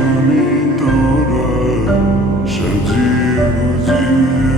আমি তোরা সাজিয়ে বুঝিয়ে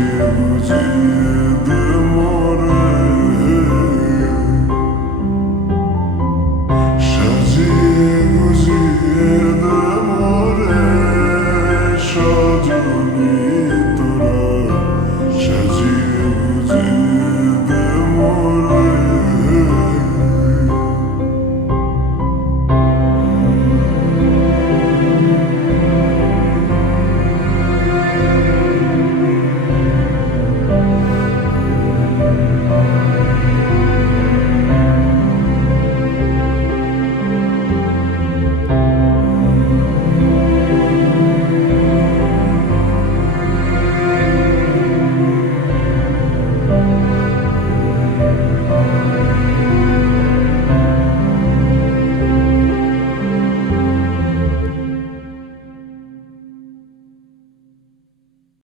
you do